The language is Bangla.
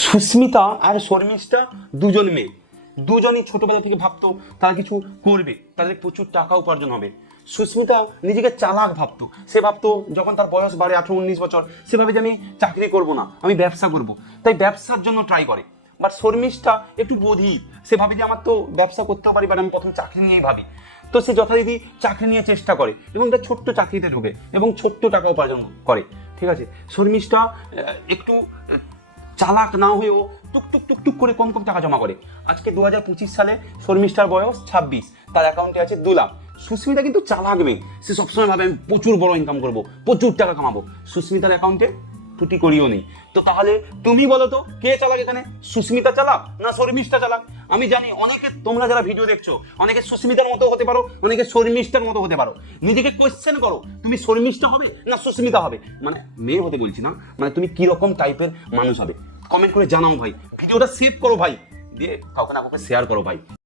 সুস্মিতা আর শর্মিষ্ঠা দুজন মেয়ে। দুজনই ছোটবেলা থেকে ভাবতো তারা কিছু করবে, তাদের প্রচুর টাকা উপার্জন হবে। সুস্মিতা নিজেকে চালাক ভাবতো। সে ভাবতো, যখন তার বয়স বাড়ে, আঠারো, উনিশ বছর সে ভাবে যে আমি চাকরি করব না, আমি ব্যবসা করব। তাই ব্যবসার জন্য ট্রাই করে। বাট শর্মিষ্ঠা একটু বধির। সে ভাবে যে আমার তো ব্যবসা করতেও পারি বাট আমি প্রথম চাকরি নিয়েই ভাবি। তো সে যথারীতি চাকরি নিয়ে চেষ্টা করে এবং একটা ছোট্ট চাকরিতে ঢুকে এবং ছোট্ট টাকা উপার্জন করে। ঠিক আছে? শর্মিষ্ঠা একটু চালাক না হয়েও টুক টুক টুক টুক করে কম কম টাকা জমা করে। আজকে দু হাজার পঁচিশ সালে শর্মিষ্ঠার বয়স ছাব্বিশ, তার অ্যাকাউন্টে আছে দু লাখ। সুস্মিতা কিন্তু চালাক মেয়ে সে সবসময় ভাবে আমি প্রচুর বড় ইনকাম করব, প্রচুর টাকা কামাবো। সুস্মিতার অ্যাকাউন্টে টুটি করিও নেই। তো তাহলে তুমি বলো তো, কে চালাক এখানে? সুস্মিতা চালাক না শর্মিষ্ঠা চালাক? আমি জানি অনেকে, তোমরা যারা ভিডিও দেখছ, অনেকে সুস্মিতার মতো হতে পারো, অনেকে শর্মিষ্ঠার মতো হতে পারো। নিজেকে কোয়েশ্চেন করো, তুমি শর্মিষ্ঠা হবে না সুস্মিতা হবে? মানে মেয়ে হতে বলছি না মানে তুমি কি রকম টাইপের মানুষ হবে? কমেন্ট করে জানাও ভাই। ভিডিওটা সেভ করো ভাই। দিয়ে কাউকে না কাউকে শেয়ার করো ভাই।